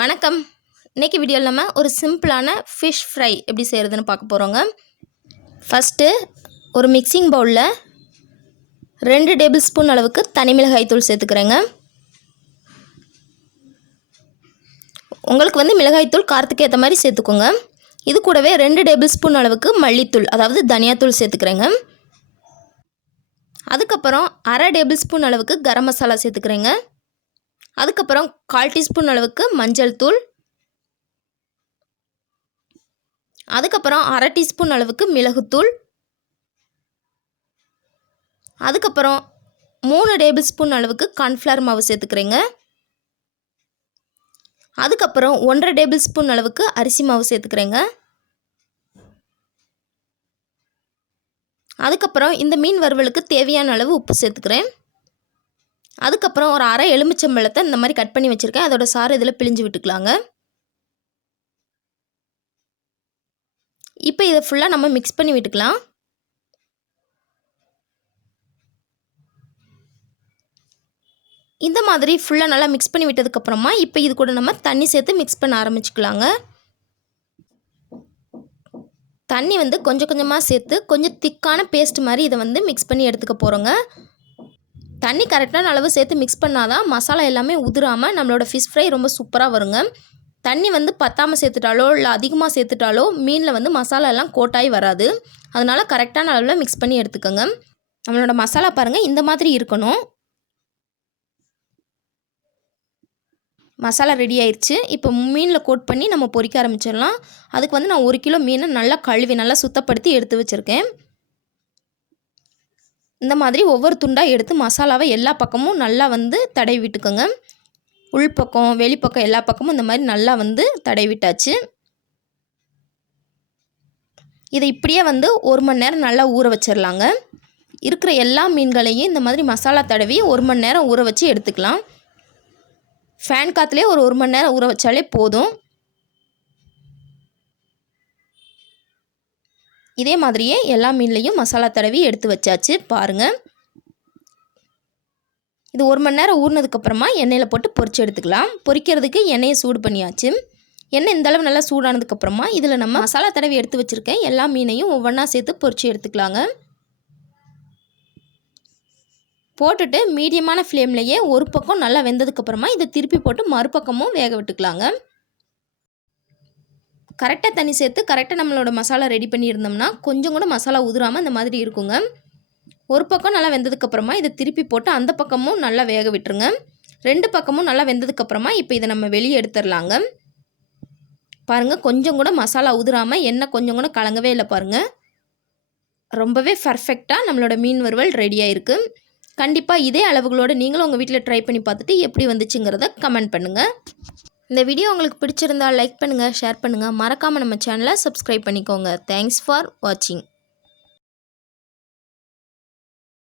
வணக்கம். இன்னைக்கு வீடியோவில் நம்ம ஒரு சிம்பிளான ஃபிஷ் ஃப்ரை எப்படி செய்கிறதுன்னு பார்க்க போகிறோங்க. ஃபஸ்ட்டு ஒரு மிக்சிங் பவுலில் 2 டேபிள் ஸ்பூன் அளவுக்கு தனி மிளகாய் தூள் சேர்த்துக்கிறேங்க. உங்களுக்கு மிளகாய் தூள் காரத்துக்கு ஏற்ற மாதிரி சேர்த்துக்கோங்க. இது கூடவே 2 டேபிள் ஸ்பூன் அளவுக்கு மல்லித்தூள் அதாவது தனியாத்தூள் சேர்த்துக்கிறேங்க. அதுக்கப்புறம் 1/2 டேபிள் ஸ்பூன் அளவுக்கு கரம் மசாலா சேர்த்துக்கிறேங்க. அதுக்கப்புறம் 1/4 டீஸ்பூன் அளவுக்கு மஞ்சள் தூள், அதுக்கப்புறம் 1/2 டீஸ்பூன் அளவுக்கு மிளகுத்தூள், அதுக்கப்புறம் 3 டேபிள் ஸ்பூன் அளவுக்கு கார்ன்ஃப்ளவர் மாவு சேர்த்துக்கிறேங்க. அதுக்கப்புறம் 1/2 டேபிள் ஸ்பூன் அளவுக்கு அரிசி மாவு சேர்த்துக்கிறேங்க. அதுக்கப்புறம் இந்த மீன் வறுவலுக்கு தேவையான அளவு உப்பு சேர்த்துக்கிறேன். அதுக்கப்புறம் ஒரு 1/2 எலுமிச்சம்பழத்தை இந்த மாதிரி கட் பண்ணி வச்சுருக்கேன். அதோட சாறு இதில் பிழிஞ்சு விட்டுக்கலாங்க. இப்போ இதை ஃபுல்லாக நம்ம மிக்ஸ் பண்ணி விட்டுக்கலாம். இந்த மாதிரி ஃபுல்லாக நல்லா மிக்ஸ் பண்ணி விட்டதுக்கப்புறமா இப்போ இது கூட நம்ம தண்ணி சேர்த்து மிக்ஸ் பண்ண ஆரம்பிச்சுக்கலாங்க. தண்ணி கொஞ்சம் கொஞ்சமாக சேர்த்து கொஞ்சம் திக்கான பேஸ்ட் மாதிரி இதை மிக்ஸ் பண்ணி எடுத்துக்க போகிறோங்க. தண்ணி கரெக்டான அளவு சேர்த்து மிக்ஸ் பண்ணால் தான் மசாலா எல்லாமே உதிராமல் நம்மளோட ஃபிஷ் ஃப்ரை ரொம்ப சூப்பராக வருங்க. தண்ணி பத்தாமல் சேர்த்துட்டாலோ இல்லை அதிகமாக சேர்த்துட்டாலோ மீனில் மசாலா எல்லாம் கோட்டாகி வராது. அதனால் கரெக்டான அளவில் மிக்ஸ் பண்ணி எடுத்துக்கோங்க. நம்மளோட மசாலா பாருங்கள் இந்த மாதிரி இருக்கணும். மசாலா ரெடி ஆயிடுச்சு. இப்போ மீனில் கோட் பண்ணி நம்ம பொரிக்க ஆரம்பிச்சிடலாம். அதுக்கு நான் 1 கிலோ மீனை நல்லா கழுவி நல்லா சுத்தப்படுத்தி எடுத்து வச்சுருக்கேன். இந்த மாதிரி ஒவ்வொரு துண்டாக எடுத்து மசாலாவை எல்லா பக்கமும் நல்லா தடவி விட்டுக்கோங்க. உள்பக்கம் வெளிப்பக்கம் எல்லா பக்கமும் இந்த மாதிரி நல்லா தடவி விட்டாச்சு. இதை இப்படியே 1 மணி நேரம் நல்லா ஊற வச்சிடலாங்க. இருக்கிற எல்லா மீன்களையும் இந்த மாதிரி மசாலா தடவி 1 மணி நேரம் ஊற வச்சு எடுத்துக்கலாம். ஃபேன் காற்றுலேயே ஒரு 1 மணி நேரம் ஊற வச்சாலே போதும். இதே மாதிரியே எல்லா மீன்லையும் மசாலா தடவி எடுத்து வச்சாச்சு பாருங்கள். இது 1 மணி நேரம் ஊறினதுக்கப்புறமா எண்ணெயில் போட்டு பொரிச்சு எடுத்துக்கலாம். பொரிக்கிறதுக்கு எண்ணெயை சூடு பண்ணியாச்சு. எண்ணெய் இந்த அளவு நல்லா சூடானதுக்கப்புறமா இதில் நம்ம மசாலா தடவி எடுத்து வச்சுருக்கேன் எல்லா மீனையும் ஒவ்வொன்றா சேர்த்து பொரிச்சு எடுத்துக்கலாங்க. போட்டுட்டு மீடியமான ஃப்ளேம்லேயே ஒரு பக்கம் நல்லா வெந்ததுக்கப்புறமா இதை திருப்பி போட்டு மறுபக்கமும் வேக விட்டுக்கலாங்க. கரெக்டாக தண்ணி சேர்த்து கரெக்டாக நம்மளோட மசாலா ரெடி பண்ணியிருந்தோம்னா கொஞ்சம் கூட மசாலா உதிராமல் இந்த மாதிரி இருக்குங்க. ஒரு பக்கம் நல்லா வெந்ததுக்கப்புறமா இதை திருப்பி போட்டு அந்த பக்கமும் நல்லா வேக விட்டுருங்க. 2 பக்கமும் நல்லா வெந்ததுக்கப்புறமா இப்போ இதை நம்ம வெளியே எடுத்துடலாங்க. பாருங்கள் கொஞ்சம் கூட மசாலா உதிராமல் எண்ணெய் கொஞ்சம் கூட கலங்கவே இல்லை பாருங்கள். ரொம்பவே பர்ஃபெக்டாக நம்மளோட மீன் வறுவல் ரெடியாக இருக்குது. கண்டிப்பாக இதே அளவுகளோடு நீங்களும் உங்கள் வீட்டில் ட்ரை பண்ணி பார்த்துட்டு எப்படி வந்துச்சுங்கிறத கமெண்ட் பண்ணுங்கள். இந்த வீடியோ உங்களுக்கு பிடிச்சிருந்தால் லைக் பண்ணுங்கள், ஷேர் பண்ணுங்கள். மறக்காமல் நம்ம சேனலை சப்ஸ்கிரைப் பண்ணிக்கோங்க. தேங்க்ஸ் ஃபார் வாட்சிங்.